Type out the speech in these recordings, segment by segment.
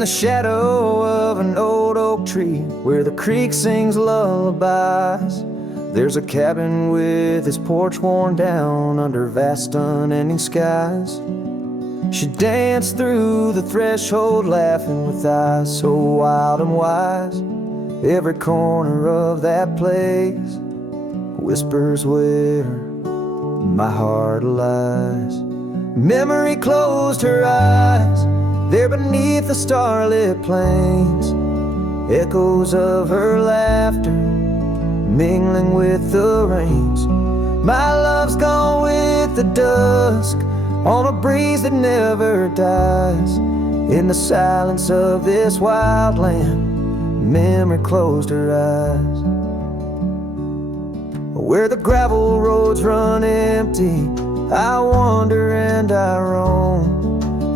in the shadow of an old oak tree where the creek sings lullabies. There's a cabin with its porch worn down under vast unending skies. She danced through the threshold laughing with eyes so wild and wise. Every corner of that place whispers where my heart lies. Memory closed her eyes there beneath the starlit plains. Echoes of her laughter mingling with the rains. My love's gone with the dusk on a breeze that never dies. In the silence of this wild land, memory closed her eyes. Where the gravel roads run empty, I wander and I roam.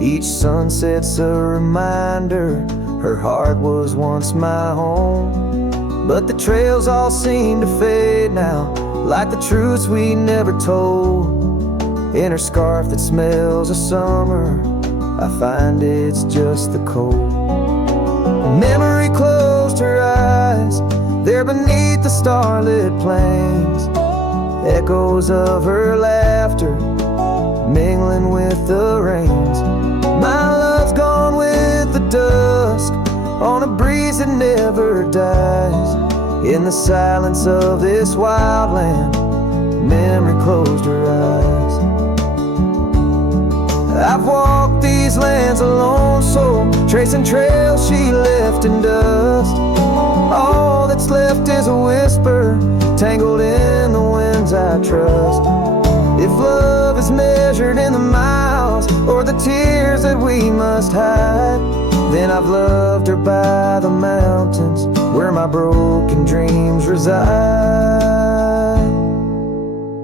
Each sunset's a reminder her heart was once my home. But the trails all seem to fade now, like the truths we never told. In her scarf that smells of summer, I find it's just the cold. Memory closed her eyes there beneath the starlit plains. Echoes of her laughter mingling with the rains. My love's gone with the dusk on a breeze that never dies. In the silence of this wild land, memory closed her eyes. I've walked these lands alone, so tracing trails she left in dust. All that's left is a whisper, tangled in the winds I trust. If love is measured in the miles or the tears that we must hide, then I've loved her by the mountains where my broken dreams reside.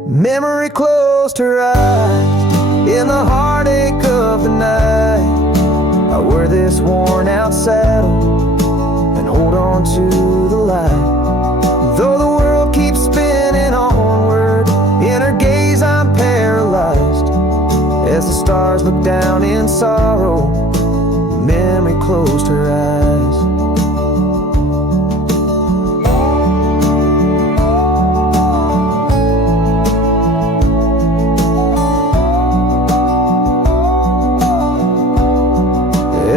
Memory closed her eyes in the heartache of the night. I wear this worn out saddle and hold on to the light. Though the world keeps spinning onward, in her gaze I'm paralyzed. As the stars look down in sorrow, memory closed her eyes.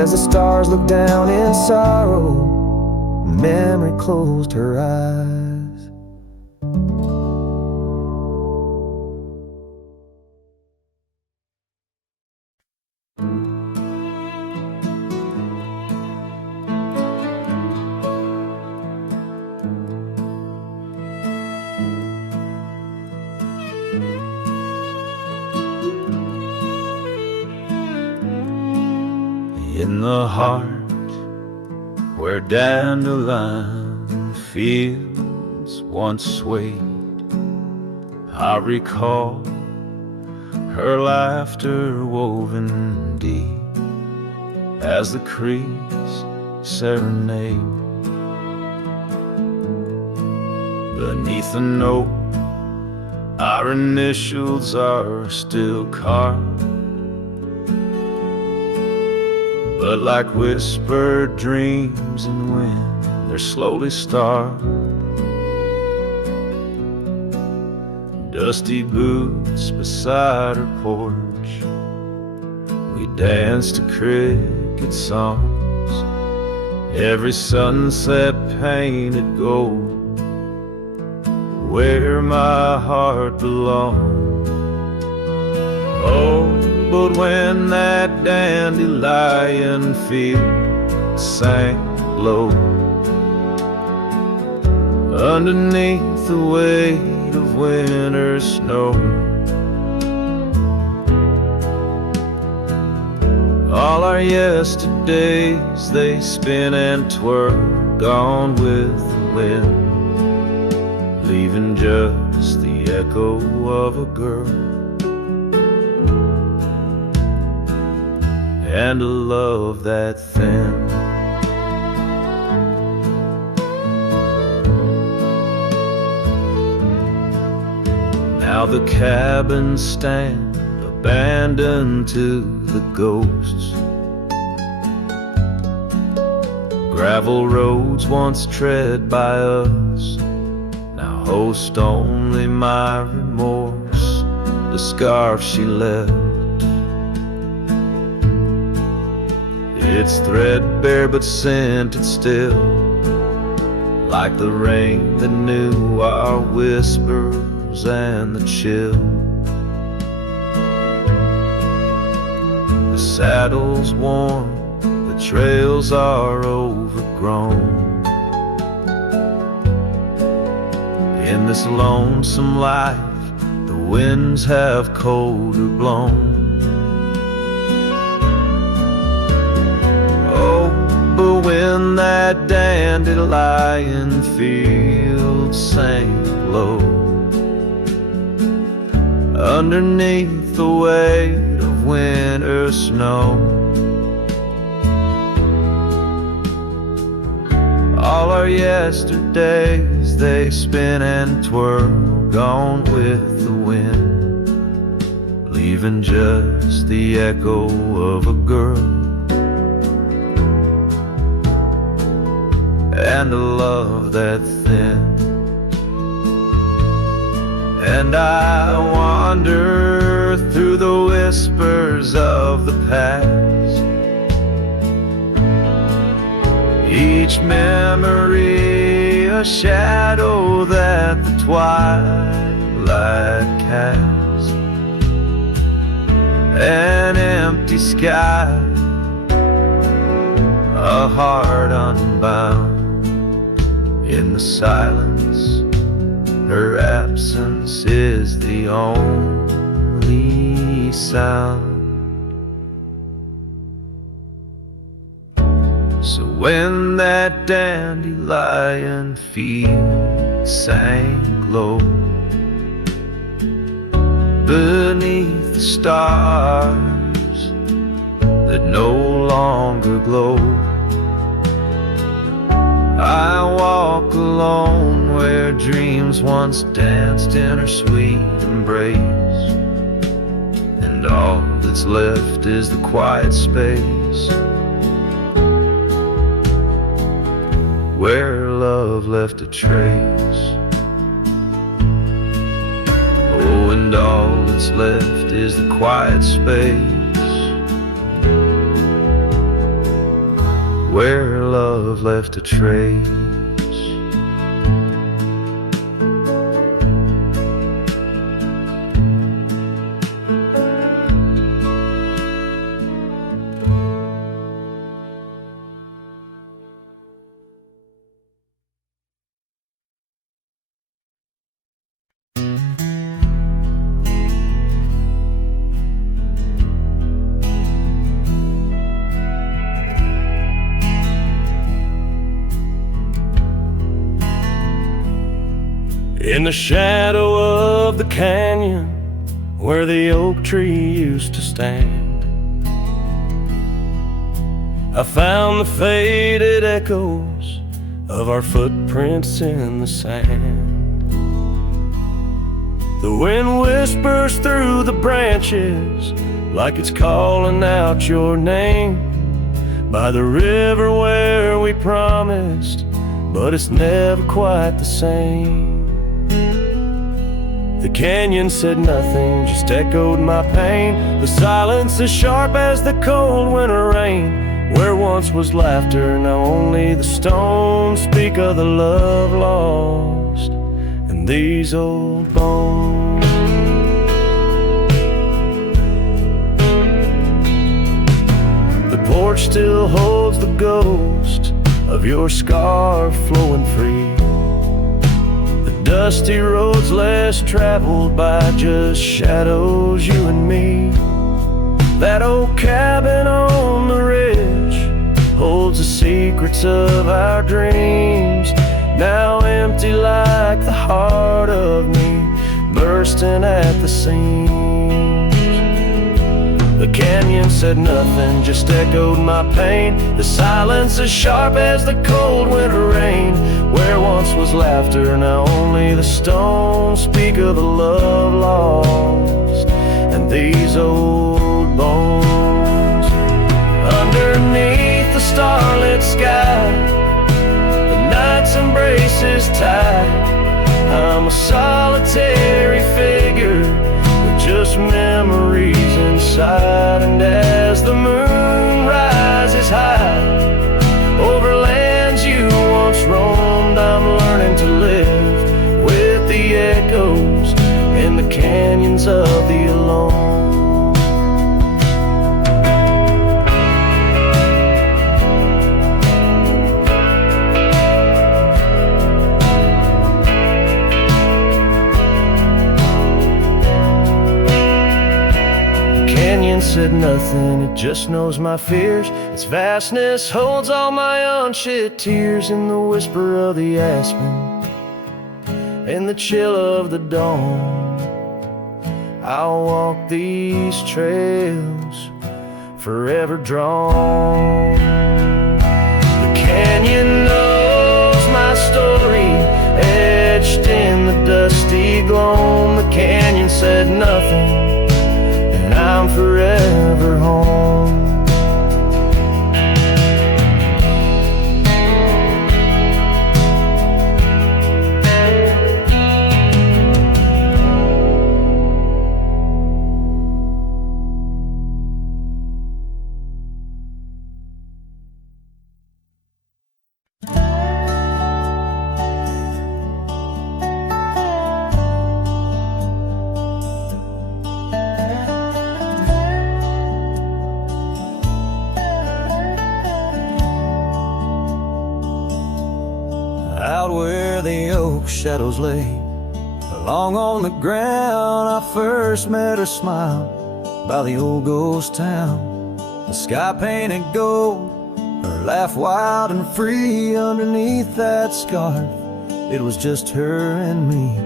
As the stars look down in sorrow, memory closed her eyes. In the heart where dandelion fields once swayed, I recall her laughter woven deep as the creek's serenade. Beneath the note, our initials are still carved, but like whispered dreams and wind, they're slowly starved. Dusty boots beside her porch, we dance to cricket songs. Every sunset painted gold, where my heart belongs. Oh, but when that dandelion field sank low, underneath the weight of winter snow, all our yesterdays they spin and twirl, gone with the wind, leaving just the echo of a girl and a love that thin. Now the cabins stand abandoned to the ghosts, gravel roads once tread by us now host only my remorse, the scarf she left. It's threadbare but scented still, like the rain that knew our whispers and the chill. The saddle's worn, the trails are overgrown. In this lonesome life, the winds have colder blown. Oh, but when that dandelion field sank low, underneath the weight of winter snow, all our yesterdays they spin and twirl, gone with the wind, leaving just the echo of a girl and a love that thin. And I wander through the whispers of the past, each memory a shadow that the twilight casts, an empty sky, a heart unbound. In the silence, her absence is the only sound. So when that dandelion field sank low beneath the stars that no longer glow, I walk alone where dreams once danced in her sweet embrace, and all that's left is the quiet space where love left a trace. Oh, and all that's left is the quiet space where love left a trace. In the shadow of the canyon where the oak tree used to stand, I found the faded echoes of our footprints in the sand. The wind whispers through the branches like it's calling out your name, by the river where we promised, but it's never quite the same. The canyon said nothing, just echoed my pain. The silence as sharp as the cold winter rain. Where once was laughter, now only the stones speak of the love lost and these old bones. The porch still holds the ghost of your scarf flowing free. Dusty roads less traveled by just shadows, you and me. That old cabin on the ridge holds the secrets of our dreams, now empty like the heart of me, bursting at the seams. The canyon said nothing, just echoed my pain. The silence as sharp as the cold winter rain. Where once was laughter, now only the stones speak of the love lost and these old bones. Underneath the starlit sky, tide. I'm a solitary figure with just memories inside. And as the moon rises high over lands you once roamed, I'm learning to live with the echoes in the canyons of the alone. Said nothing, it just knows my fears. Its vastness holds all my unshed tears. In the whisper of the aspen, in the chill of the dawn, I'll walk these trails forever drawn. The canyon knows my story, etched in the dusty gloam. The canyon said nothing, I'm forever home. Shadows lay along on the ground. I first met her smile by the old ghost town. The sky painted gold, her laugh wild and free. Underneath that scarf, it was just her and me,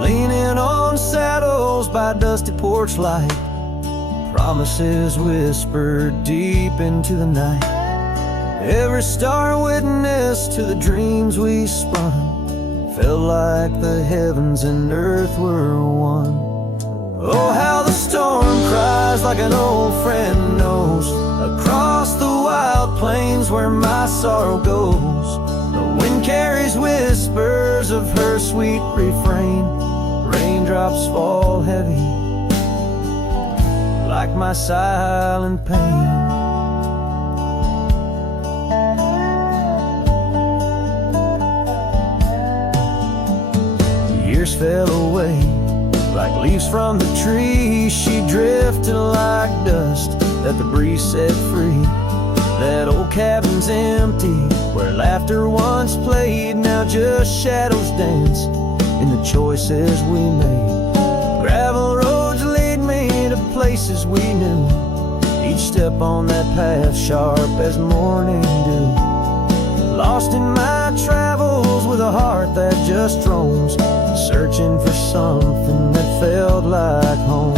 leaning on saddles by dusty porch light. Promises whispered deep into the night. Every star witness to the dreams we spun. Felt like the heavens and earth were one. Oh, how the storm cries like an old friend knows, across the wild plains where my sorrow goes. The wind carries whispers of her sweet refrain. Raindrops fall heavy like my silent pain. Years fell away like leaves from the tree. She drifted like dust that the breeze set free. That old cabin's empty, where laughter once played. Now just shadows dance in the choices we made. Gravel roads lead me to places we knew, each step on that path sharp as morning dew. Lost in my travels with a heart that just roams, searching for something that felt like home.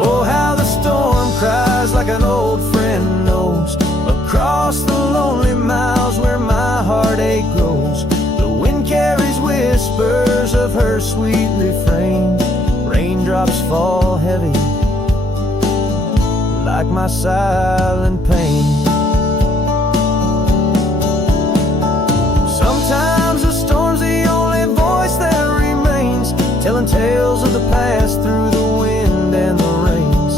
Oh, how the storm cries like an old friend knows, across the lonely miles where my heartache grows. The wind carries whispers of her sweet refrain. Raindrops fall heavy like my silent pain. Sometimes the storm's the only voice that remains, telling tales of the past through the wind and the rains.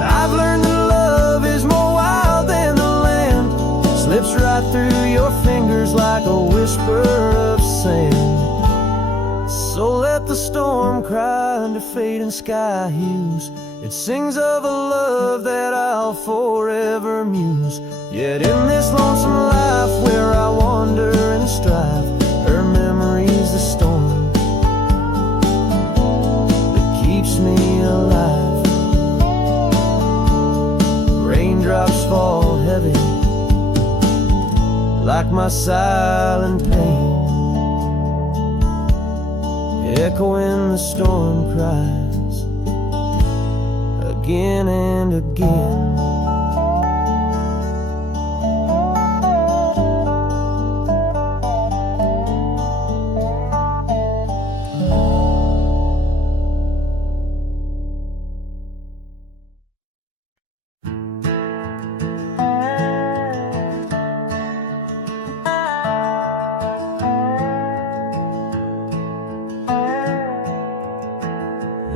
I've learned that love is more wild than the land, slips right through your fingers like a whisper of sand. So let the storm cry under fading sky hues. It sings of a love that I'll forever muse. Yet in this lonesome life where I wander and strive, her memory's the storm that keeps me alive. Raindrops fall heavy like my silent pain, echoing the storm cries again and again.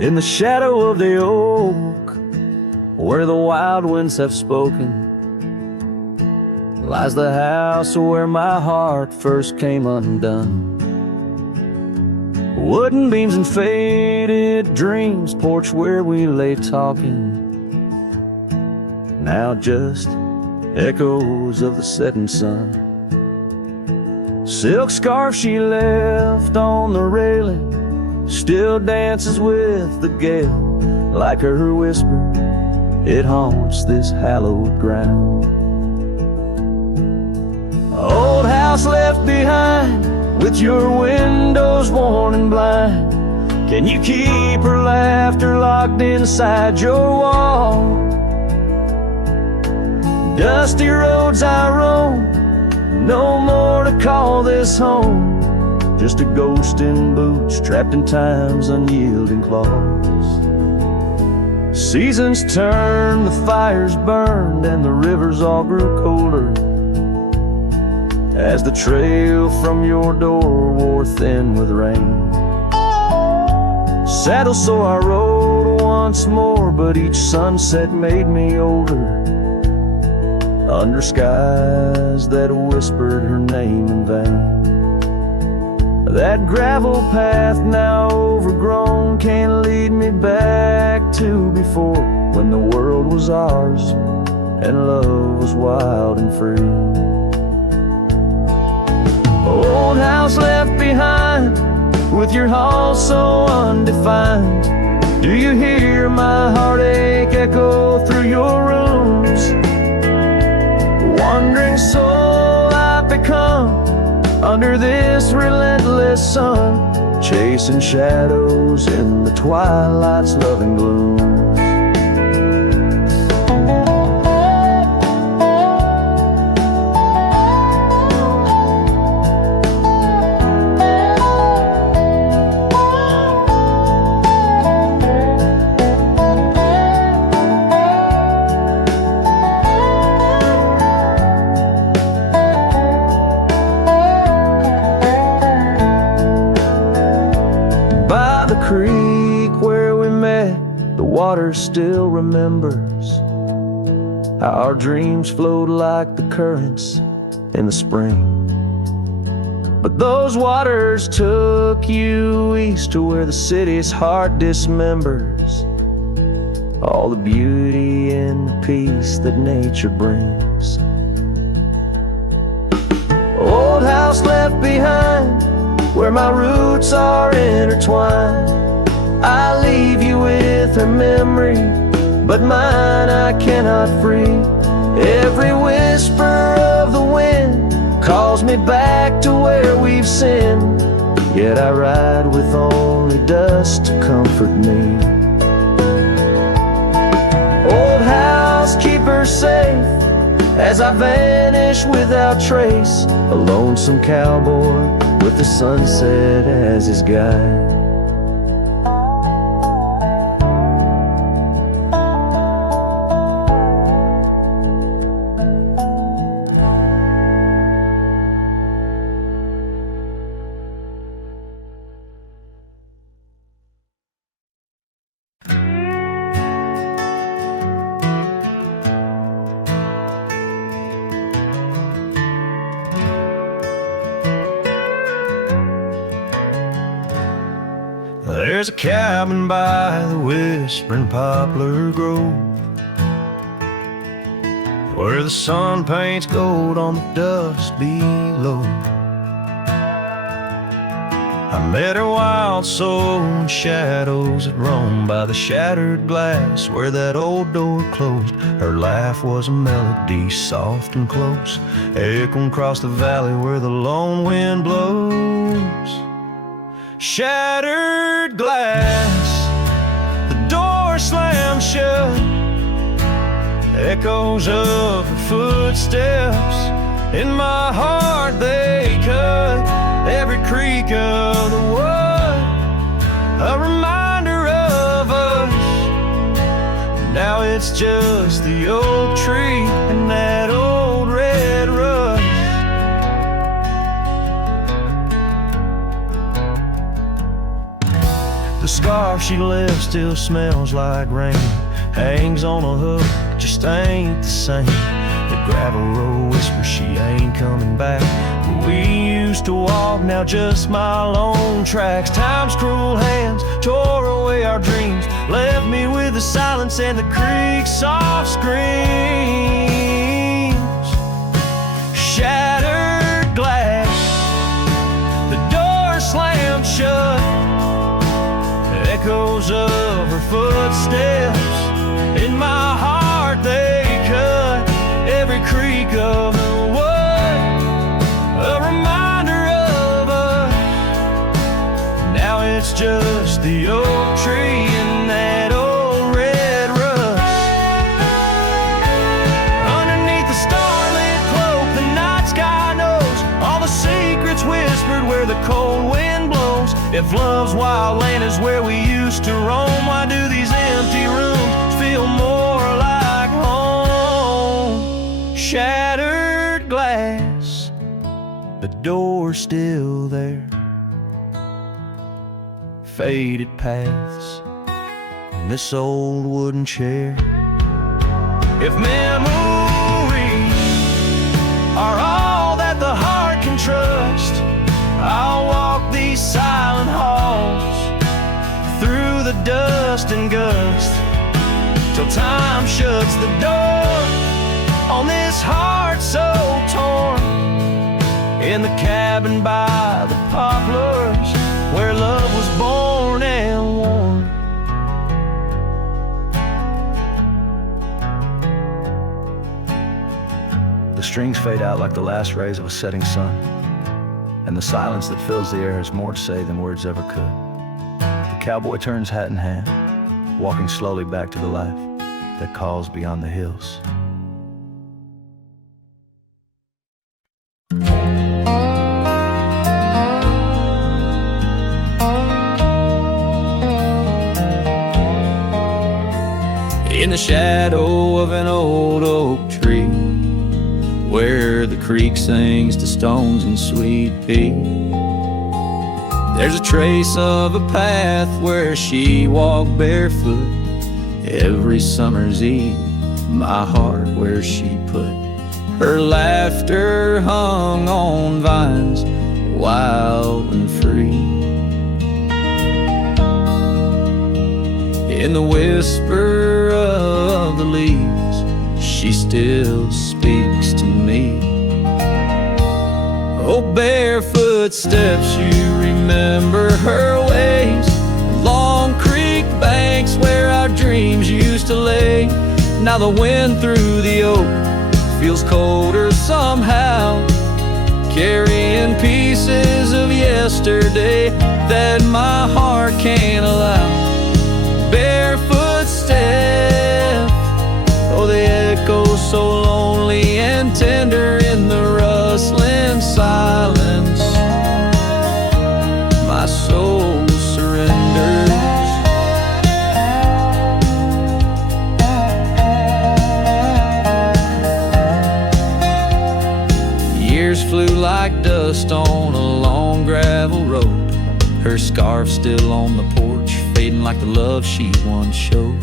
In the shadow of the oak, where the wild winds have spoken, lies the house where my heart first came undone. Wooden beams and faded dreams, porch where we lay talking, now just echoes of the setting sun. Silk scarf she left on the railing still dances with the gale. Like her whisper, it haunts this hallowed ground. Old house left behind, with your windows worn and blind. Can you keep her laughter locked inside your wall? Dusty roads I roam, no more to call this home. Just a ghost in boots, trapped in time's unyielding claws. Seasons turned, the fires burned, and the rivers all grew colder, as the trail from your door wore thin with rain. Saddle so I rode once more, but each sunset made me older, under skies that whispered her name in vain. That gravel path now overgrown can't lead me back to before, when the world was ours and love was wild and free. Old house left behind, with your hall so undefined. Do you hear my heartache echo through your rooms? Wandering soul I've become, under this relentless sun, chasing shadows in the twilight's loving glooms. Water still remembers how our dreams flowed like the currents in the spring. But those waters took you east to where the city's heart dismembers all the beauty and the peace that nature brings. Old house left behind, where my roots are intertwined. I leave you with her memory, but mine I cannot free. Every whisper of the wind calls me back to where we've sinned, yet I ride with only dust to comfort me. Old house, keep her safe as I vanish without trace, a lonesome cowboy with the sunset as his guide. There's a cabin by the whispering poplar grove, where the sun paints gold on the dust below. I met her wild soul in shadows that roam by the shattered glass where that old door closed. Her laugh was a melody, soft and close, echoing across the valley where the lone wind blows. Shattered glass, the door slammed shut, echoes of her footsteps in my heart they cut. Every creak of the wood, a reminder of us. Now it's just the oak tree and that old red rust. The scarf she left still smells like rain. Hangs on a hook, just ain't the same. The gravel road whispers she ain't coming back. Where we used to walk, now just my lone tracks. Time's cruel hands tore away our dreams, left me with the silence and the creek's soft screams. Shattered glass, the door slammed shut, echoes of her footsteps in my heart they cut. Every creak of the wood, a reminder of us. Now it's just the oak tree and that old red rust. Underneath the starlit cloak, the night sky knows all the secrets whispered where the cold wind blows. If love's wild land is where we used to roam, why do these empty rooms feel more like home? Shattered glass, the door's still there. Faded paths in this old wooden chair. If memories are all that the heart can trust, I'll walk these silent halls through the dust and gust till time shuts the door on this heart so torn. In the cabin by the poplars where love was born and worn. The strings fade out like the last rays of a setting sun, and the silence that fills the air has more to say than words ever could. The cowboy turns hat in hand, walking slowly back to the life that calls beyond the hills. In the shadow of an old oak tree, where the creek sings to stones in sweet peace, there's a trace of a path where she walked barefoot every summer's eve. My heart where she put her laughter hung on vines, wild and free. In the whisper of the leaves, she still speaks to me. Oh, barefoot steps, you remember her ways. Long creek banks where our dreams used to lay. Now the wind through the oak feels colder somehow, carrying pieces of yesterday that my heart can't allow. Barefoot step, oh, they echo so lonely and tender in the rustling silence. My soul surrenders. Years flew like dust on a long gravel road. Her scarf still on the porch, fading like the love she once showed.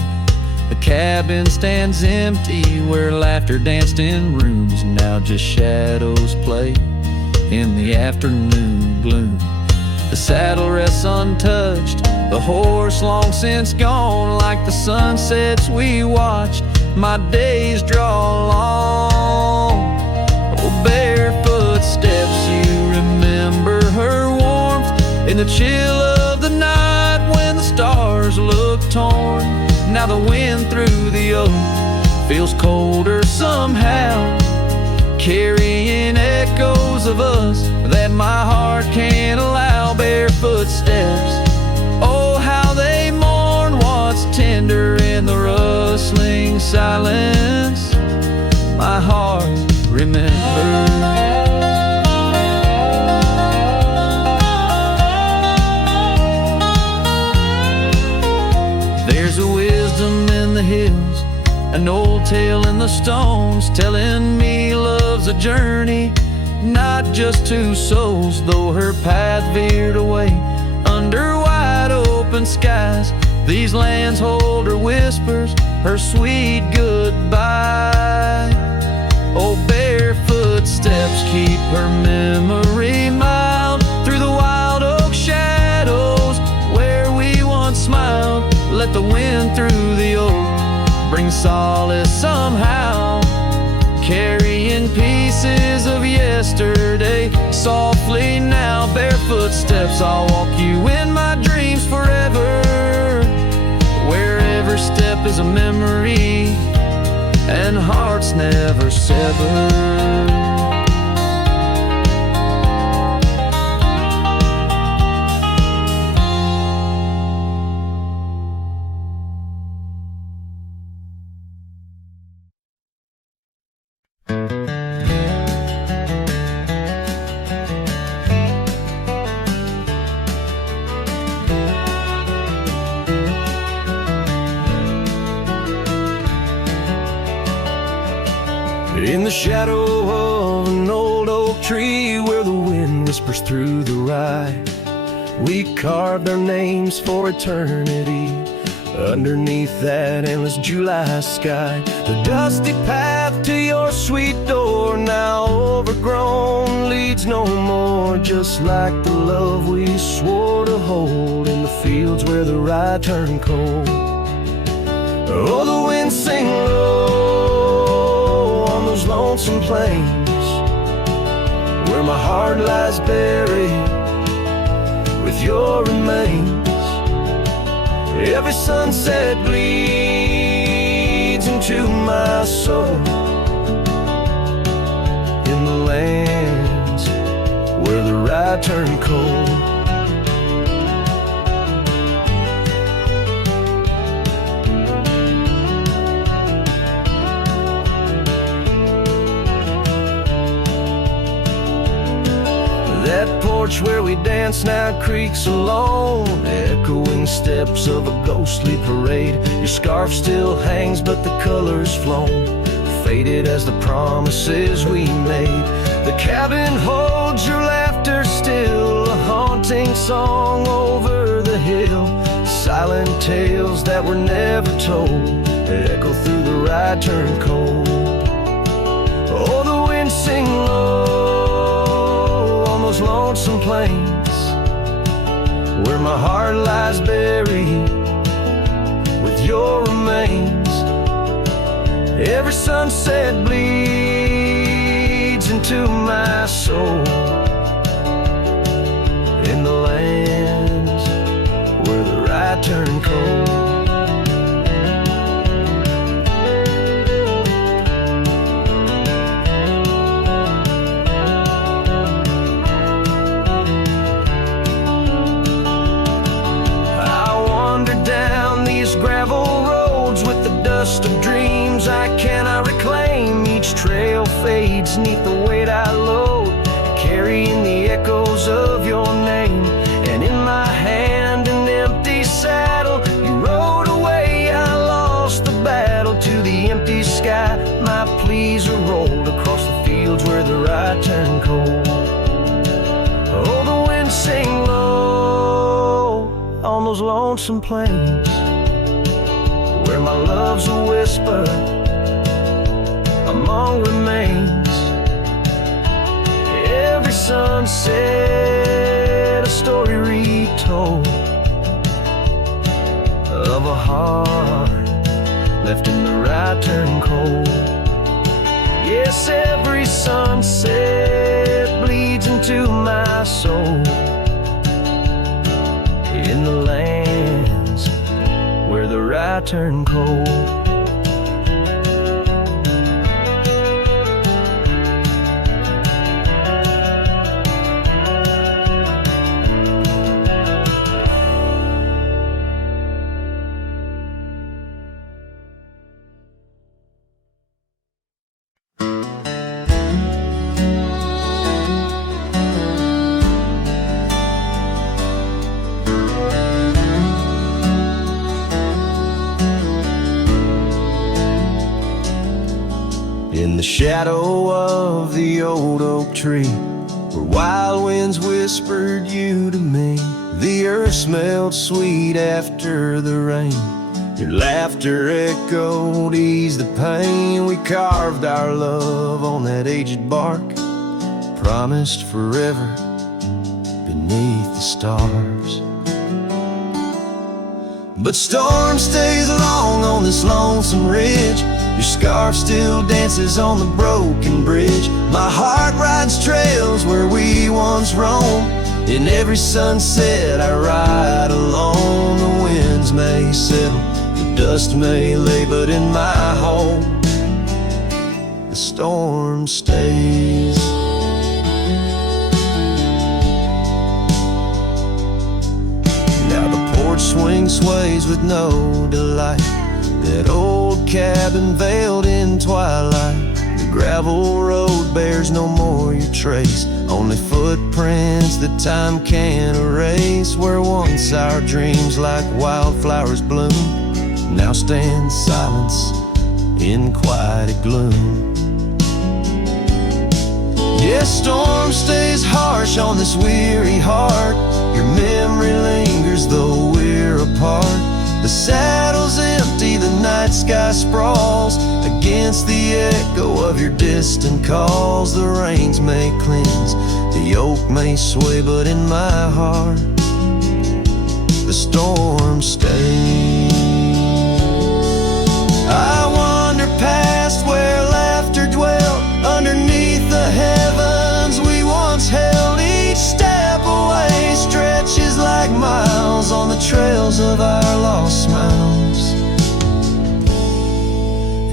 The cabin stands empty where laughter danced in rooms. Now just shadows play in the afternoon gloom. The saddle rests untouched, the horse long since gone. Like the sunsets we watched, my days draw long. Oh, barefoot steps, you remember her warmth in the chill of the night when the stars look torn. Now the wind through the oak feels colder somehow, carrying echoes of us that my heart can't allow. Barefoot steps, oh, how they mourn what's tender in the rustling silence. My heart remembers. There's a wisdom in the hills, an old tale in the stones, telling me love's a journey, not just two souls. Though her path veered away under wide wide open skies. These lands hold her whispers, her sweet goodbye. Oh, barefoot steps keep her memory mild through the wild oak shadows where we once smiled. Let the wind through the oak bring solace somehow, carrying pieces of yesterday softly now. Barefoot steps, I'll walk you in my dreams forever, where every step is a memory and hearts never sever. In the shadow of an old oak tree where the wind whispers through the rye, we carved our names for eternity underneath that endless July sky. The dusty path to your sweet door, now overgrown, leads no more, just like the love we swore to hold in the fields where the rye turned cold. Oh, the wind sing low on those lonesome plains where my heart lies buried with your remains. Every sunset bleeds into my soul in the lands where the rye turned cold. That porch where we dance now creaks alone, echoing steps of a ghostly parade. Your scarf still hangs but the color's flown, faded as the promises we made. The cabin holds your laughter still, a haunting song over the hill. Silent tales that were never told echo through the rye turned cold. Oh, the wind sing low those lonesome plains where my heart lies buried with your remains. Every sunset bleeds into my soul in the lands where the rye turned cold. Gravel roads with the dust of dreams I cannot reclaim. Each trail fades neath the weight I load, carrying the echoes of your name. And in my hand an empty saddle, you rode away, I lost the battle. To the empty sky my pleas are rolled across the fields where the rye turned cold. Oh, the wind sing low on those lonesome plains where my love's a whisper among remains. Every sunset a story retold of a heart left in the rye turned cold. Yes, every sunset bleeds into my soul in the lands where the rye turned cold. In the shadow of the old oak tree where wild winds whispered you to me. The earth smelled sweet after the rain. Your laughter echoed, eased the pain. We carved our love on that aged bark, promised forever beneath the stars. But storm stays long on this lonesome ridge. Your scarf still dances on the broken bridge. My heart rides trails where we once roamed. In every sunset I ride alone. The winds may settle, the dust may lay, but in my home the storm stays. Now the porch swing sways with no delight. That old cabin veiled in twilight. The gravel road bears no more your trace, only footprints that time can't erase. Where once our dreams like wildflowers bloom, now stand silence in quiet gloom. Yes, storm stays harsh on this weary heart. Your memory lingers though we're apart. The saddle's empty, the night sky sprawls against the echo of your distant calls. The rains may cleanse, the oak may sway, but in my heart the storm stays. I wander past where laughter dwelt, underneath the heavens we once held. Each step away stretches like miles on the trails of our lost smiles.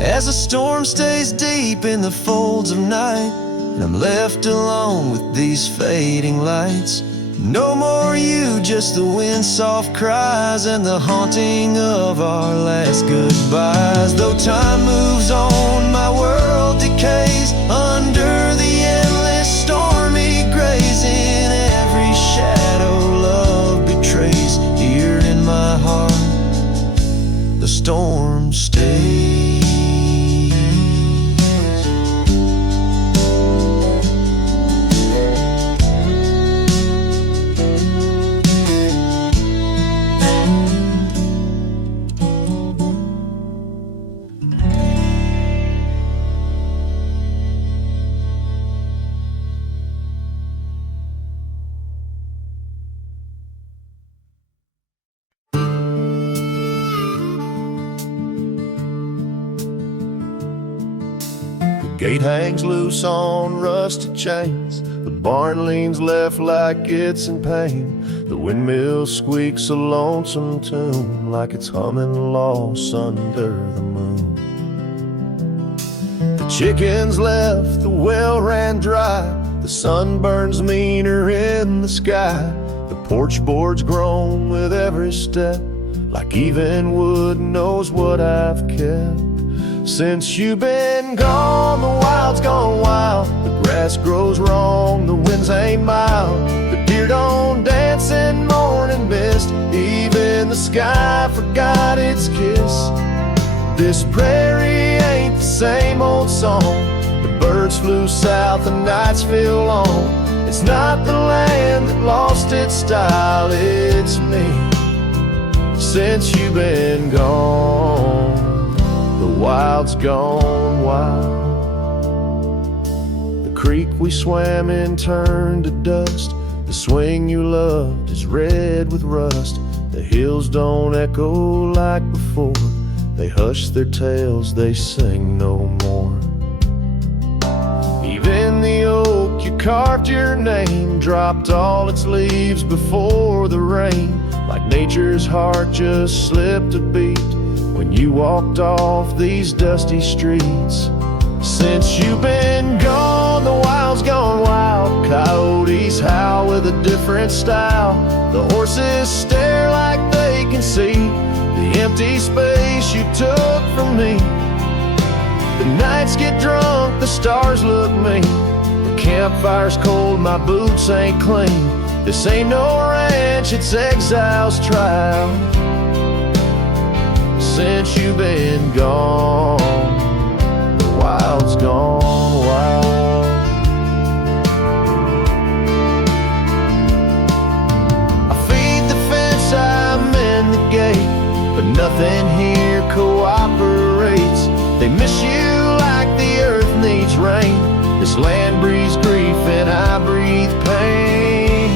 As the storm stays deep in the folds of night, and I'm left alone with these fading lights. No more you, just the wind's soft cries and the haunting of our last goodbyes. Though time moves on, my world decays under the endless stormy grays. In every shadow love betrays. Here in my heart the storm stays. Gate hangs loose on rusted chains. The barn leans left like it's in pain. The windmill squeaks a lonesome tune, like it's humming lost under the moon. The chickens left, the well ran dry. The sun burns meaner in the sky. The porch board's grown with every step, like even wood knows what I've kept. Since you've been gone, the wild's gone wild. The grass grows wrong, the winds ain't mild. The deer don't dance in morning mist. Even the sky forgot its kiss. This prairie ain't the same old song. The birds flew south, the nights feel long. It's not the land that lost its style, it's me. Since you've been gone, the wild's gone wild. The creek we swam in turned to dust. The swing you loved is red with rust. The hills don't echo like before. They hush their tales, they sing no more. Even the oak you carved your name dropped all its leaves before the rain. Like nature's heart just slipped a beat when you walked off these dusty streets. Since you've been gone, the wild's gone wild. Coyotes howl with a different style. The horses stare like they can see the empty space you took from me. The nights get drunk, the stars look mean. The campfire's cold, my boots ain't clean. This ain't no ranch, it's exile's trial. Since you've been gone, the wild's gone wild. nothing here cooperates. They miss you like the earth needs rain. This land breathes grief and I breathe pain.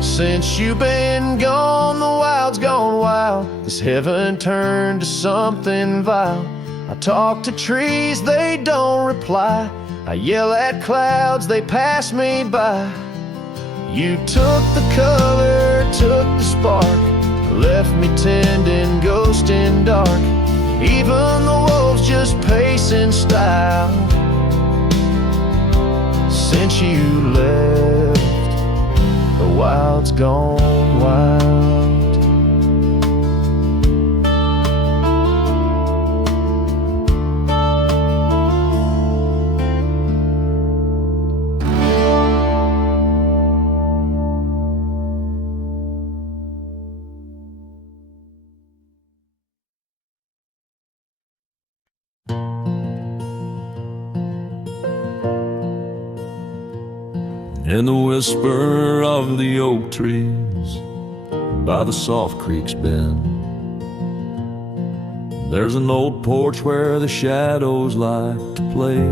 Since you've been gone, the wild's gone wild. This heaven turned to something vile. I talk to trees, they don't reply. I yell at clouds, they pass me by. You took the color, took the spark, left me tending, ghosting dark. Even the wolves just pace in style. Since you left, the wild's gone wild. In the whisper of the oak trees by the soft creek's bend, there's an old porch where the shadows like to play.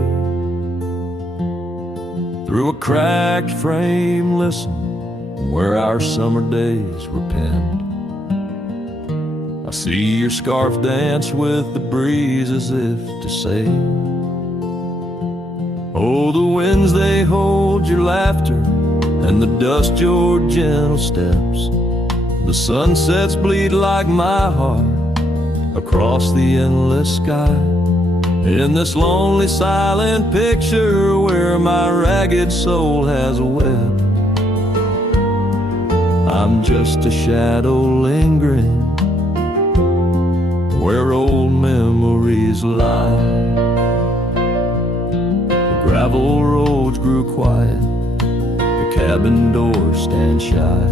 Through a cracked frame, listen, where our summer days were penned. I see your scarf dance with the breeze as if to say, oh, the winds, they hold your laughter, and the dust your gentle steps. The sunsets bleed like my heart across the endless sky. In this lonely silent picture where my ragged soul has a web, I'm just a shadow lingering where old memories lie. Gravel roads grew quiet, the cabin doors stand shy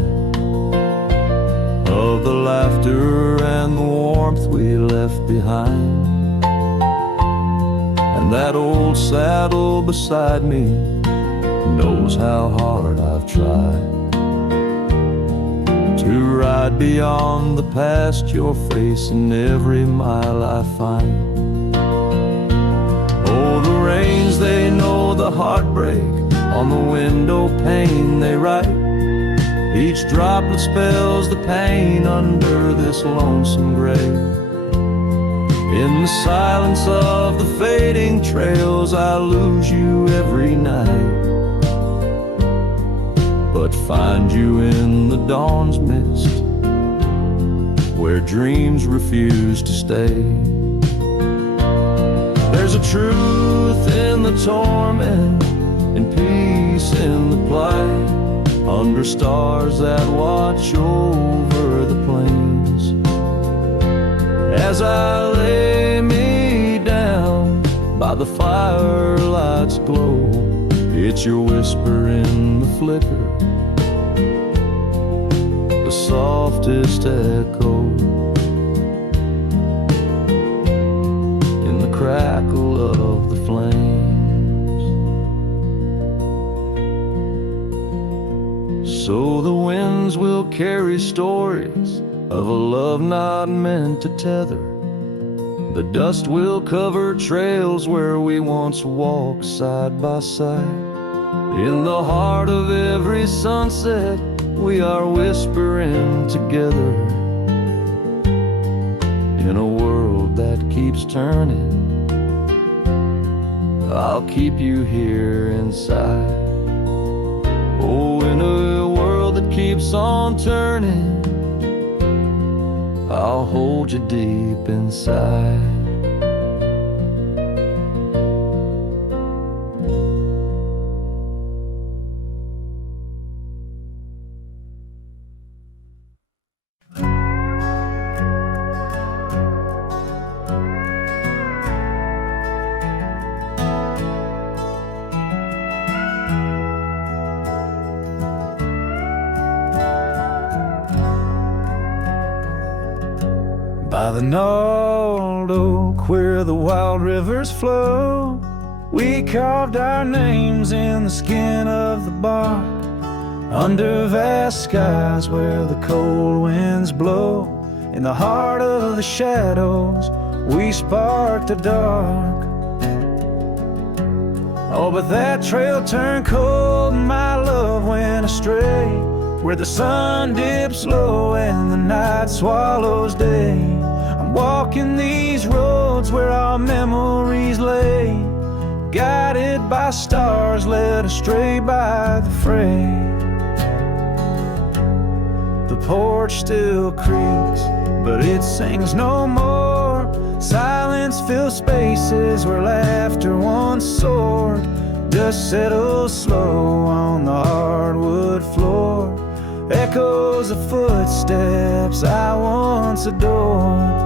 of the laughter and the warmth we left behind. And that old saddle beside me knows how hard I've tried to ride beyond the past you're facing every mile I find. Oh, the rains, they know the heartbreak on the window pane they write. Each droplet spells the pain under this lonesome grave. In the silence of the fading trails, I lose you every night, but find you in the dawn's mist, where dreams refuse to stay. There's a truth in the torment and peace in the plight, under stars that watch over the plains. As I lay me down by the firelight's glow, it's your whisper in the flicker, the softest echo in the crackle of the flames. So the winds will carry stories of a love not meant to tether. The dust will cover trails where we once walked side by side. In the heart of every sunset, we are whispering together. In a world that keeps turning, I'll keep you here inside. Oh, in a world that keeps on turning, I'll hold you deep inside. By the gnarled oak where the wild rivers flow, we carved our names in the skin of the bark. Under vast skies where the cold winds blow, In the heart of the shadows, we spark the dark. Oh, but that trail turned cold and my love went astray, where the sun dips low and the night swallows day. I'm walking these roads where our memories lay, guided by stars, led astray by the fray. The porch still creaks, but it sings no more. Silence fills spaces where laughter once soared. Dust settles slow on the hardwood floor, echoes of footsteps I once adored.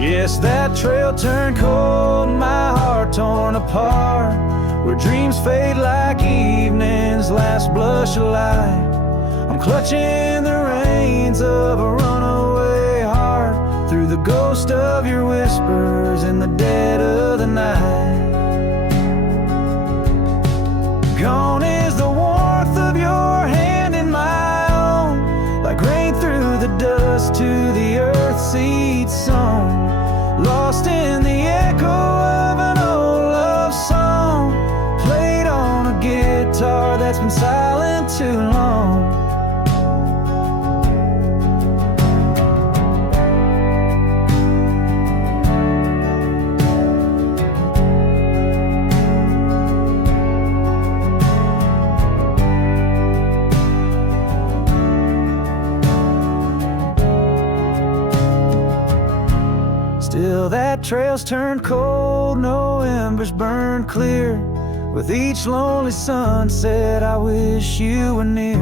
Yes, that trail turned cold, my heart torn apart, where dreams fade like evening's last blush of light. I'm clutching the reins of a runaway heart, through the ghost of your whispers in the dead of the night. Gone is the warmth of your hand in my own, like rain through the dust to the earth seed sown. Lost in the echo of an old love song, played on a guitar that's been silent too long. Still that trail's turned cold, no embers burn clear. With each lonely sunset I wish you were near,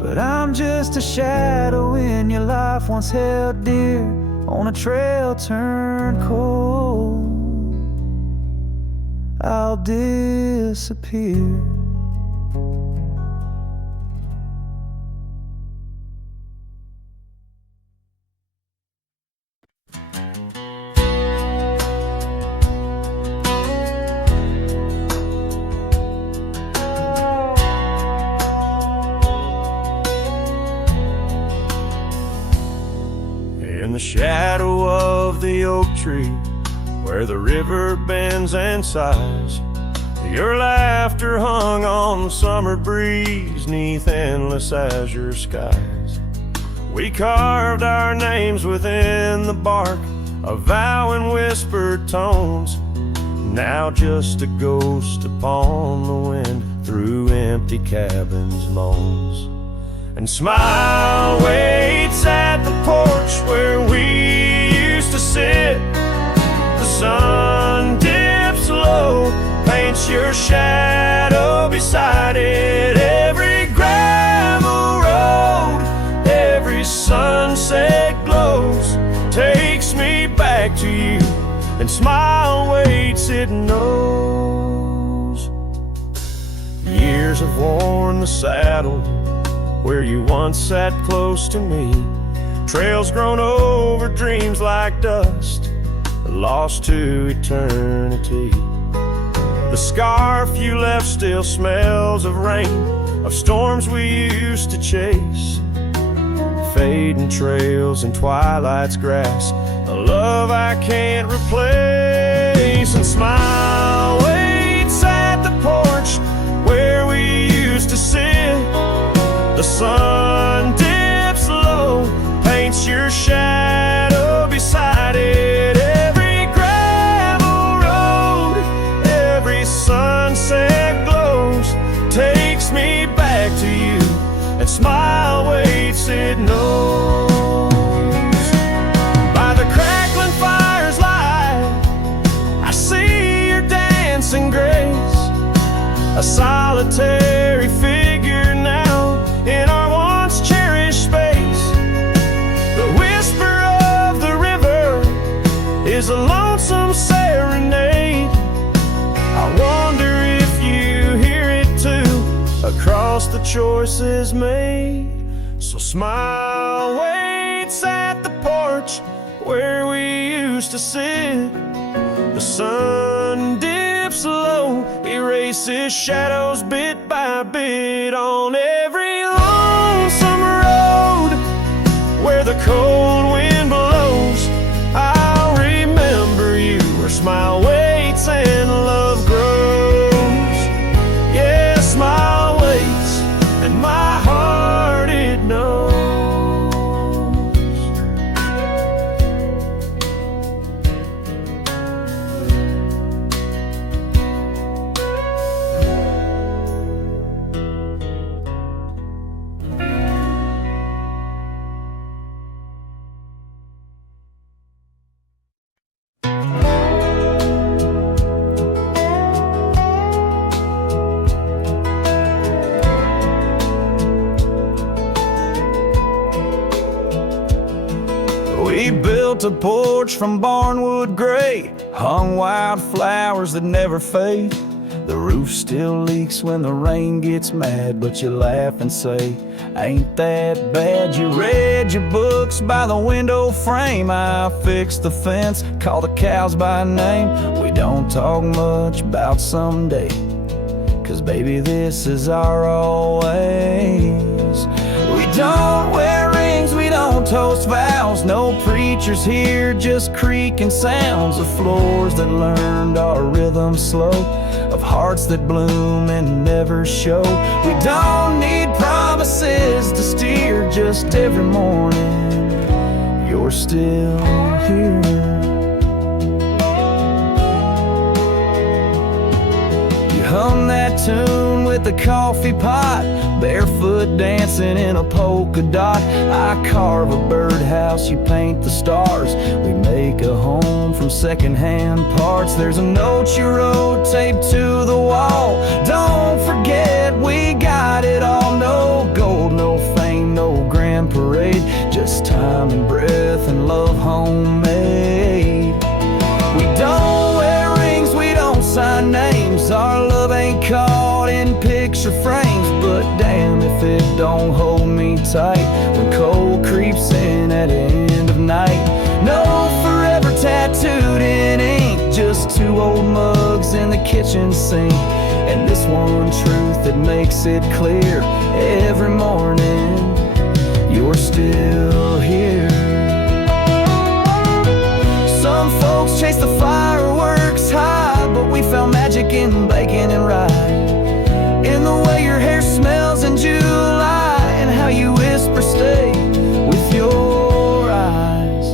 but I'm just a shadow in your life once held dear, on a trail turned cold. I'll disappear. In the shadow of the oak tree, where the river bends and sighs, your laughter hung on the summer breeze, 'neath endless azure skies. We carved our names within the bark, a vow in whispered tones, now just a ghost upon the wind through empty cabins' moans. And smile waits at the porch where we used to sit. The sun dips low, paints your shadow beside it. Every gravel road, every sunset glows, takes me back to you. And smile waits, it knows. Years have worn the saddle where you once sat close to me. Trails grown over dreams like dust, lost to eternity. The scarf you left still smells of rain, of storms we used to chase. Fading trails and twilight's grass, a love I can't replace. And smile waits at the porch where we used to sit. The sun dips low, paints your shadow beside it. Every gravel road, every sunset glows, takes me back to you. And smile waits, it knows. By the crackling fire's light, I see your dancing grace, a solitary figure now in our once cherished space. The whisper of the river is a lonesome serenade. I wonder if you hear it too, across the choices made. So smile waits at the porch where we used to sit. The sun dips low, erases shadows bit by bit on every lonesome road, built a porch from barnwood gray, hung wildflowers that never fade. The roof still leaks when the rain gets mad, but you laugh and say, ain't that bad? You read your books by the window frame. I fixed the fence, call the cows by name. We don't talk much about someday, 'cause baby, this is our always. We don't wear rings, we don't toast vows. No preachers here, just creaking sounds of floors that learned our rhythm slow, of hearts that bloom and never show. We don't need promises to steer, just every morning you're still here. You hum that tune with the coffee pot, barefoot dancing in a polka dot. I carve a birdhouse, you paint the stars. We make a home from secondhand parts. There's a note you wrote taped to the wall. Don't forget we got it all. No gold, no fame, no grand parade, just time and breath and love homemade. We don't wear rings, we don't sign names. Our love ain't caught in picture frames, but damn if it don't hold me tight when cold creeps in at end of night. No forever tattooed in ink, just two old mugs in the kitchen sink, and this one truth that makes it clear every morning you're still here. Some folks chase the fireworks high, but we found magic in bacon and rye, in the way your hair smells in July, and how you whisper stay with your eyes.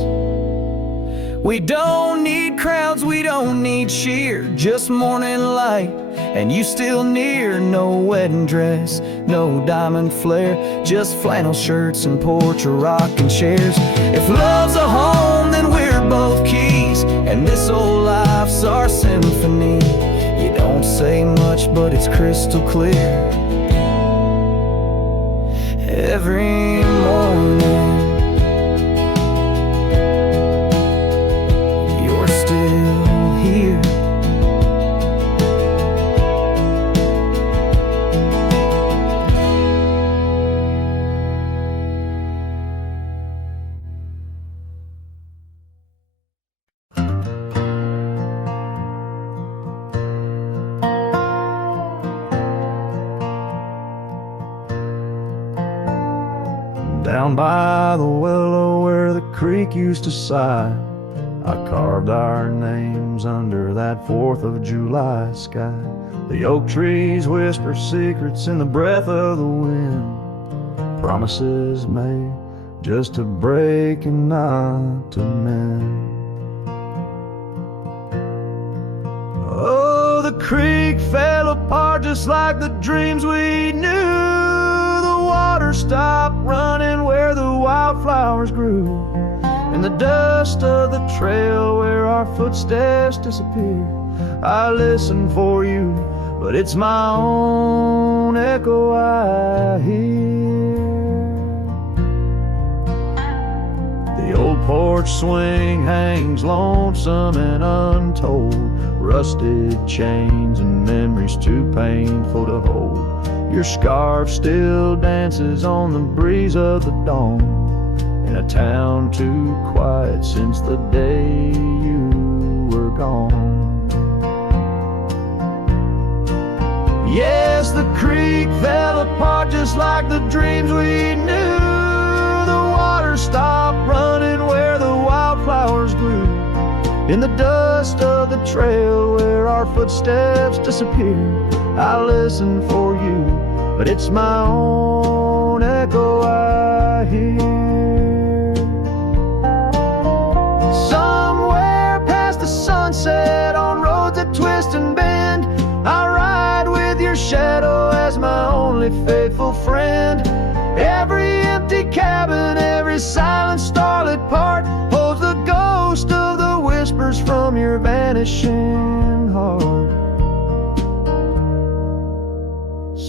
We don't need crowds, we don't need cheer, just morning light and you still near. No wedding dress, no diamond flare, just flannel shirts and porch or rocking chairs. If love's a home, then we're both keys, and this old life's our symphony. You don't say much, but it's crystal clear every morning you're still here. Down by the willow where the creek used to sigh, I carved our names under that 4th of July sky. The oak trees whisper secrets in the breath of the wind, promises made just to break and not to mend. Oh, the creek fell apart just like the dreams we knew. The water stopped running where the wildflowers grew, in the dust of the trail where our footsteps disappear. I listen for you, but it's my own echo I hear. The old porch swing hangs lonesome and untold, rusted chains and memories too painful to hold. Your scarf still dances on the breeze of the dawn, in a town too quiet since the day you were gone. Yes, the creek fell apart just like the dreams we knew. The water stopped running where the wildflowers grew, in the dust of the trail where our footsteps disappear. I listen for you, but it's my own echo I hear. Somewhere past the sunset, on roads that twist and bend, I ride with your shadow as my only faithful friend. Every empty cabin, every silent starlit part holds the ghost of the whispers from your vanishing heart.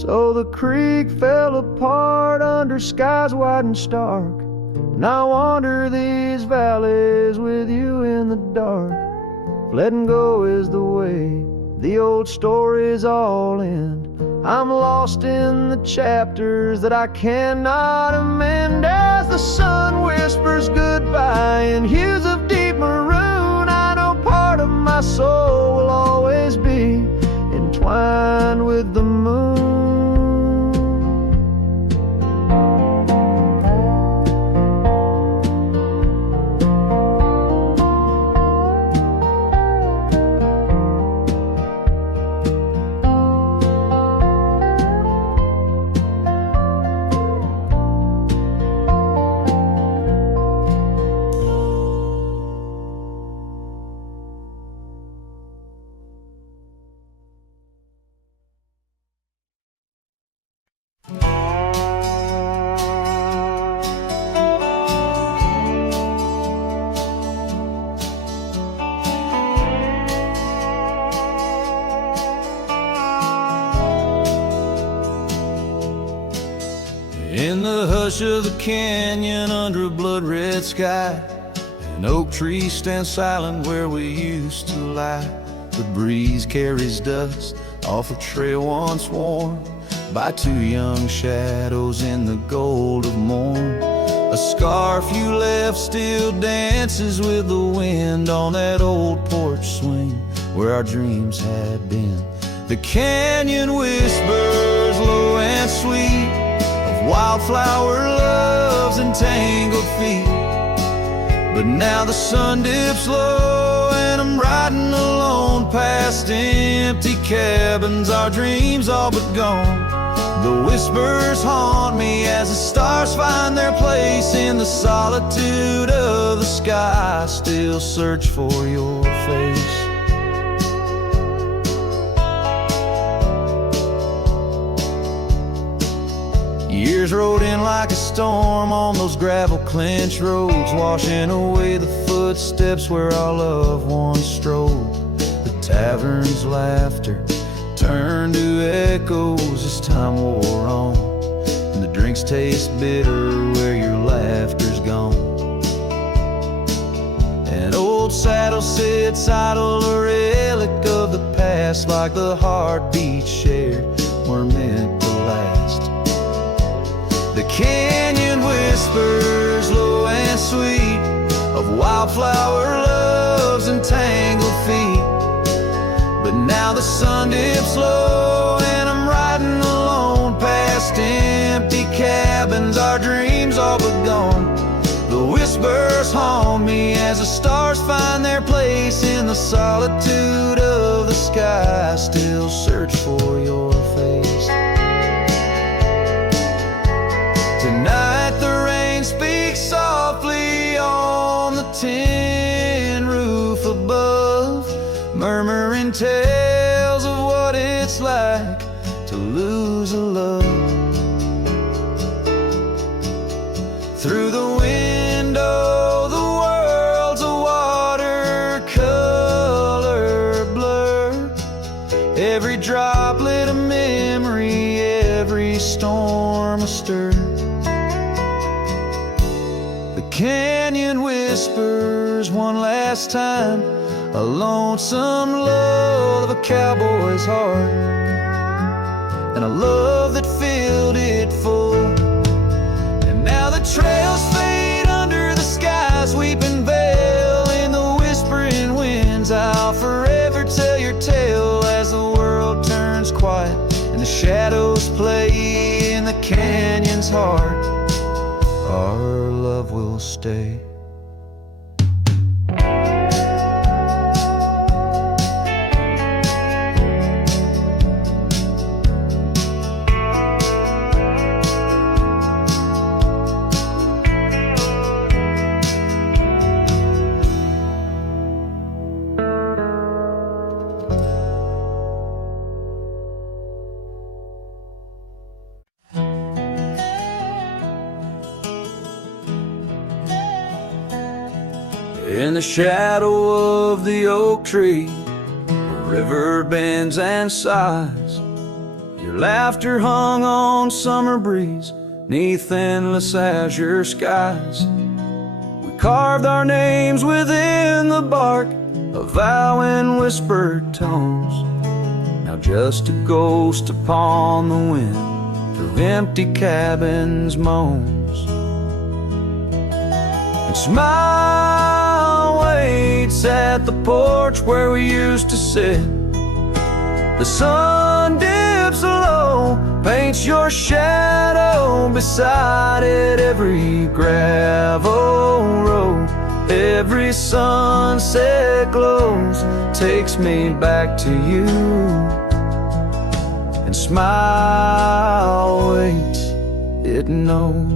So the creek fell apart under skies wide and stark, And I wander these valleys with you in the dark. Letting go is the way the old stories all end. I'm lost in the chapters that I cannot amend. As the sun whispers goodbye in hues of deep maroon, I know part of my soul will always be entwined with the moon. In the hush of the canyon under a blood-red sky, an oak tree stands silent where we used to lie. The breeze carries dust off a trail once worn by two young shadows in the gold of morn. A scarf you left still dances with the wind on that old porch swing where our dreams had been. The canyon whispers low and sweet of wildflower loves and tangled feet. But now the sun dips low and I'm riding alone past empty cabins, our dreams all but gone. The whispers haunt me as the stars find their place in the solitude of the sky. I still search for your face. Years rode in like a storm on those gravel clenched roads, washing away the footsteps where our loved ones strolled. The tavern's laughter turned to echoes as time wore on, and the drinks taste bitter where your laughter's gone. An old saddle sits idle, a relic of the past, like the heartbeats shared were meant to last. The canyon whispers low and sweet of wildflower loves and tangled feet. But now the sun dips low and I'm riding alone past empty cabins, our dreams all but gone. The whispers haunt me as the stars find their place in the solitude of the sky. I still search for your face. Tonight the rain speaks softly on the tin roof above, murmuring tales of what it's like to lose a love. Through the window the world's a watercolor blur, every droplet a memory, every storm a stir. The canyon whispers one last time, a lonesome love of a cowboy's heart, and a love that filled it full. And now the trails fade under the sky's weeping veil, in the whispering winds I'll forever tell your tale as the world turns quiet and the shadows play in the canyon's heart. Our love will stay. In the shadow of the oak tree, the river bends and sighs. Your laughter hung on summer breeze, 'neath endless azure skies. We carved our names within the bark, a vow in whispered tones. Now just a ghost upon the wind through empty cabins moans. And smile waits at the porch where we used to sit. The sun dips low, paints your shadow beside it. Every gravel road, every sunset glows, takes me back to you. And smile waits, it knows.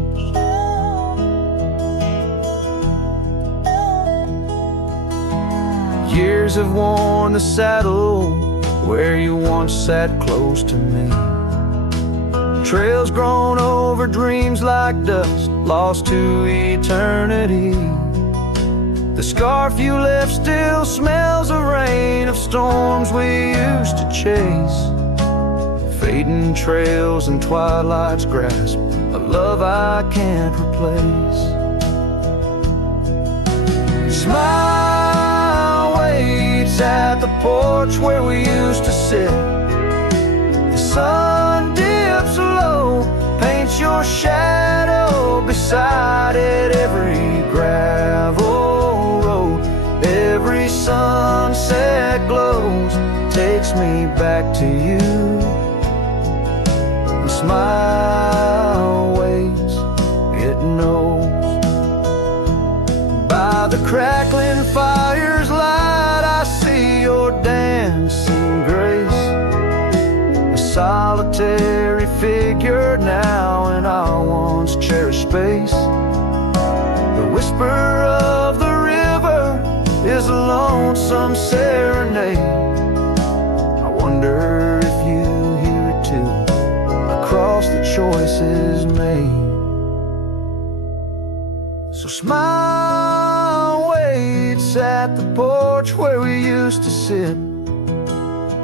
Years have worn the saddle where you once sat close to me. Trails grown over dreams like dust, lost to eternity. The scarf you left still smells of rain, of storms we used to chase. Fading trails and twilight's grasp, a love I can't replace. Smile waits at the porch where we used to sit. The sun dips low, paints your shadow beside it. Every gravel road, every sunset glows, takes me back to you. The smile waits, it knows. By the crackling fire's light, I see your dancing grace, a solitary figure now in our once cherished space. The whisper of the river is a lonesome serenade. I wonder if you hear it too, across the choices made. So smile waits at the porch where we used to sit.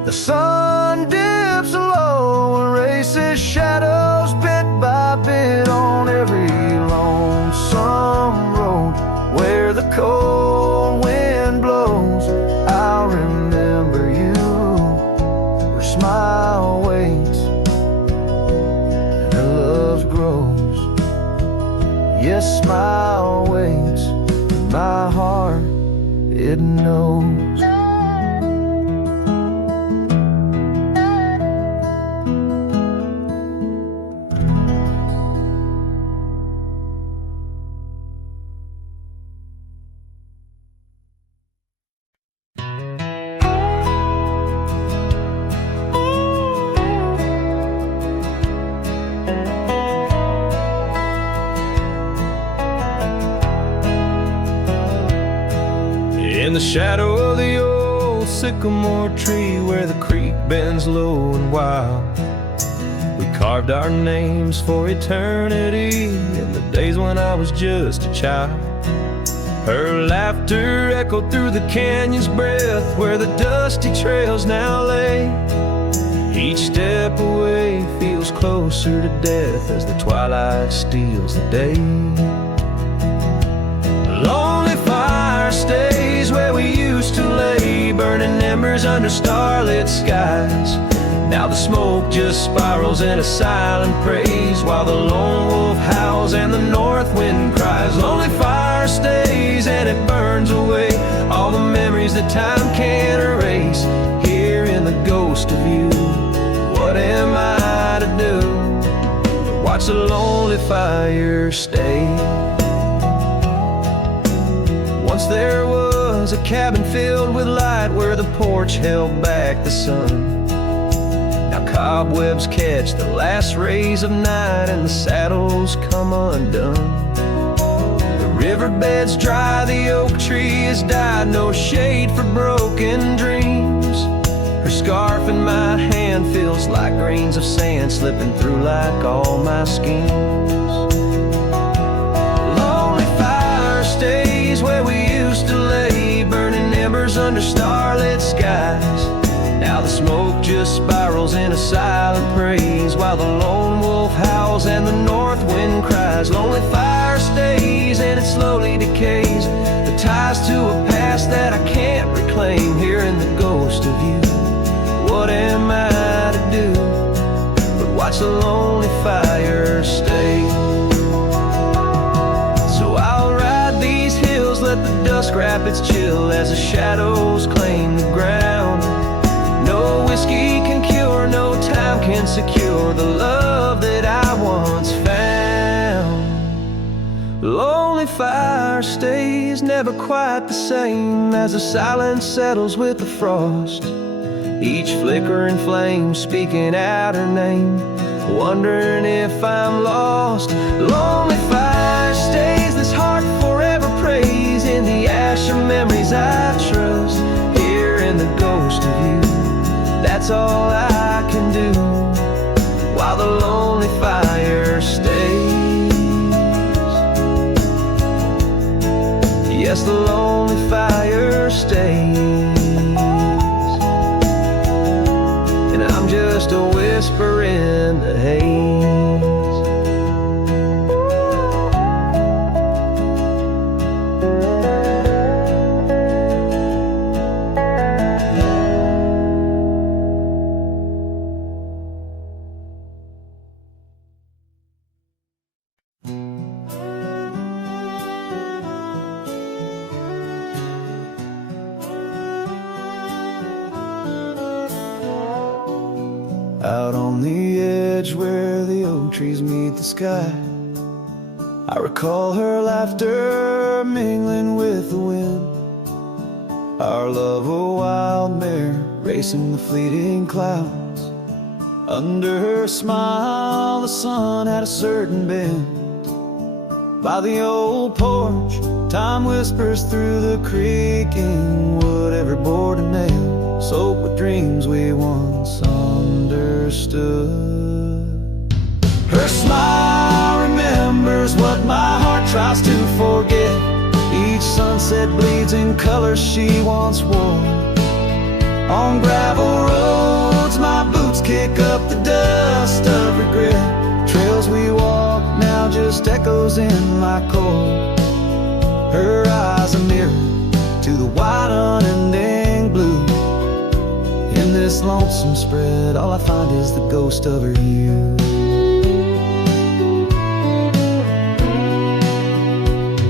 The sun dips low, erases shadows bit by bit on every lonesome road. Where the cold wind blows, I'll remember you. Where smile waits and her love grows. Yes, smile waits, my heart, it knows. In the shadow of the old sycamore tree where the creek bends low and wild, we carved our names for eternity in the days when I was just a child. Her laughter echoed through the canyon's breath where the dusty trails now lay. Each step away feels closer to death as the twilight steals the day. Lonely fire stays where we used to lay, burning embers under starlit skies. Now the smoke just spirals in a silent praise, while the lone wolf howls and the north wind cries. Lonely fire stays and it burns away all the memories that time can't erase. Here in the ghost of you, what am I to do? Watch the lonely fire stay. Once there was a cabin filled with light where the porch held back the sun. Now cobwebs catch the last rays of night and the saddles come undone. The riverbed's dry, the oak tree has died, no shade for broken dreams. Her scarf in my hand feels like grains of sand slipping through like all my schemes. Lonely fire stays where we used to lay, burning embers under starlit skies. Now the smoke just spirals in a silent praise, while the lone wolf howls and the north wind cries. Lonely fire stays and it slowly decays. The ties to a past that I can't reclaim. Hearing the ghost of you, what am I to do but watch the lonely fire stay? So I'll ride these hills, let the dust wrap its chill as the shadows claim the ground. No whiskey can cure, no time can secure the love that I once found. Lonely fire stays, never quite the same as the silence settles with the frost. Each flickering flame speaking out her name, wondering if I'm lost. Lonely fire stays, this heart forever prays. In the ash of memories I trust, hearing the ghost of you, that's all I can do while the lonely fire stays. Yes, the lonely fire stays, and I'm just a whisper in the haze. Out on the edge where the oak trees meet the sky, I recall her laughter mingling with the wind. Our love a wild mare racing the fleeting clouds. Under her smile the sun had a certain bend. By the old porch time whispers through the creaking wood. Every board and nail soaked with dreams we once understood. Her smile remembers what my heart tries to forget. Each sunset bleeds in colors she once wore. On gravel roads my boots kick up the dust of regret. Trails we walk now just echoes in my core. Her eyes a mirror to the wide unending blue. In this lonesome spread all I find is the ghost of her youth.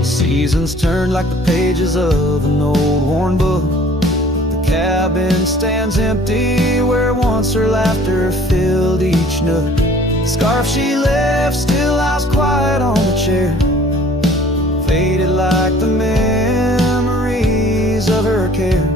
Seasons turn like the pages of an old worn book. The cabin stands empty where once her laughter filled each nook. The scarf she left still lies quiet on the chair, faded like the memories of her care.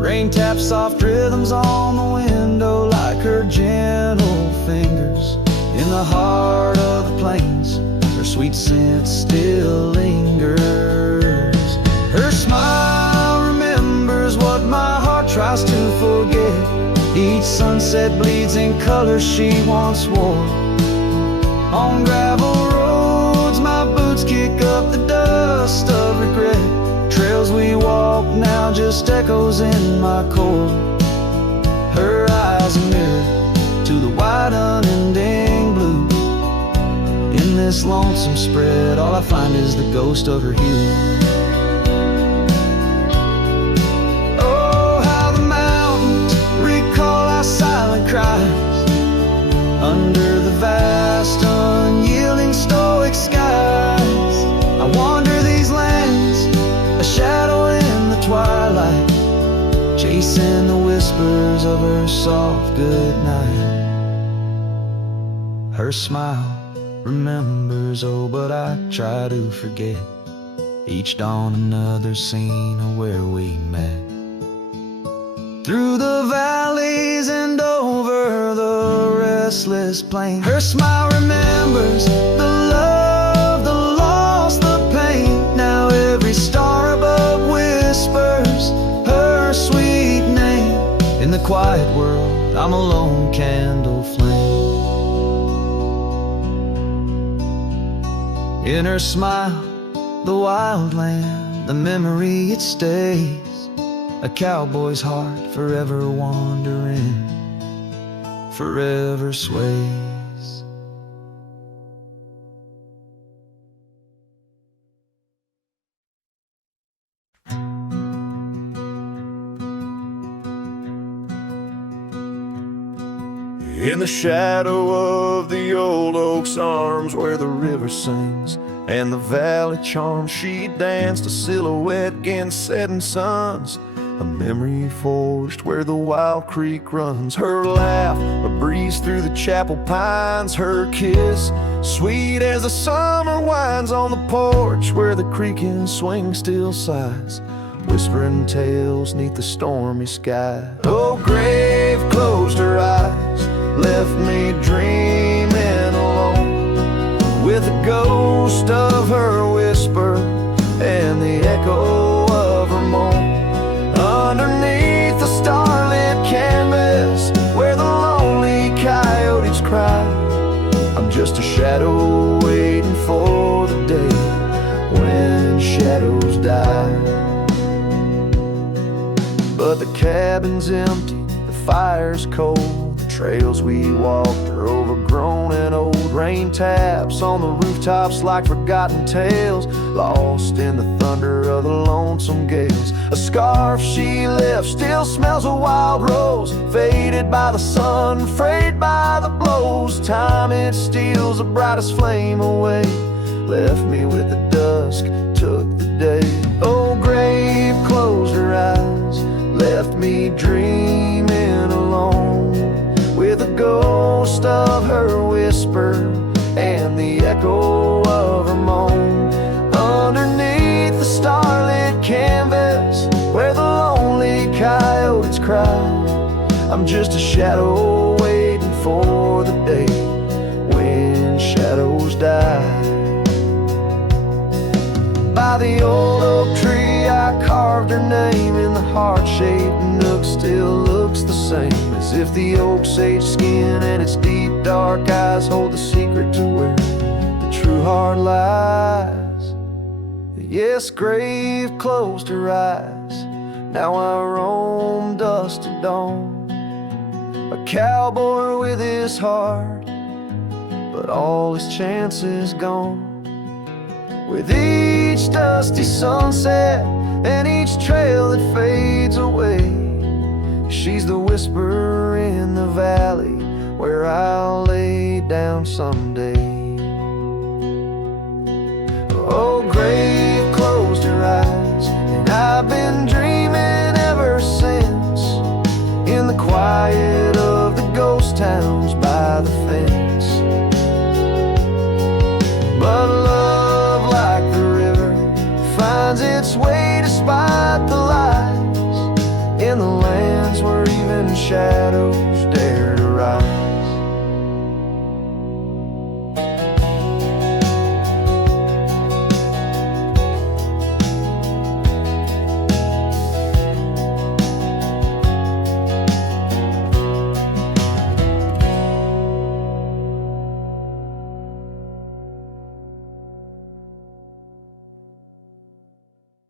Rain taps soft rhythms on the window like her gentle fingers. In the heart of the plains her sweet scent still lingers. Her smile remembers what my heart tries to forget. Each sunset bleeds in colors she once wore. On gravel roads my boots kick up the dust of regret. Trails we walk now just echoes in my core. Her eyes a mirror to the wide unending blue. In this lonesome spread all I find is the ghost of her hue. Oh, how the mountains recall our silent cries under the vast unyielding stoic skies. I wander these lands, a shadow in the twilight, chasing the whispers of her soft goodnight. Her smile remembers, oh, but I try to forget. Each dawn another scene of where we met. Through the valleys and over the restless plain, her smile remembers the love, the loss, the pain. Now every star above whispers her sweet name. In the quiet world I'm a lone candle flame. In her smile, the wild land, the memory it stays. A cowboy's heart forever wandering, forever sways. In the shadow of the old oak's arms, where the river sings and the valley charms, she danced a silhouette against setting suns, a memory forged where the wild creek runs. Her laugh, a breeze through the chapel pines, her kiss, sweet as the summer winds on the porch where the creaking swing still sighs, whispering tales neath the stormy sky. Oh, grave closed her eyes, left me dreaming alone, with the ghost of her whisper and the echo of her moan. Underneath the starlit canvas where the lonely coyotes cry, I'm just a shadow waiting for the day when shadows die. But the cabin's empty, the fire's cold, the trails we walked are overgrown and old. Rain taps on the rooftops like forgotten tales, lost in the thunder of the lonesome gales. A scarf she left still smells a wild rose, faded by the sun, frayed by the blows. Time, it steals the brightest flame away, left me with the dusk, took the day. Oh, grave closed her eyes, left me dreaming alone, with the ghost of her whisper and the echo of her moan. Underneath the starlit canvas where the lonely coyotes cry, I'm just a shadow waiting for the day when shadows die. By the old oak tree I carved her name in the heart-shaped nook, still looks the same, as if the oak's aged skin and its deep dark eyes hold the secret to where the true heart lies. Yes, grave closed her eyes, now I roam dusk to dawn, a cowboy with his heart, but all his chances gone. With each dusty sunset and each trail that fades away, she's the whisper in the valley where I'll lay down someday. Oh, grave closed her eyes, and I've been dreaming ever since, in the quiet of the ghost towns by the fence. But love, like the river, finds its way despite the lies, in the lands where even shadows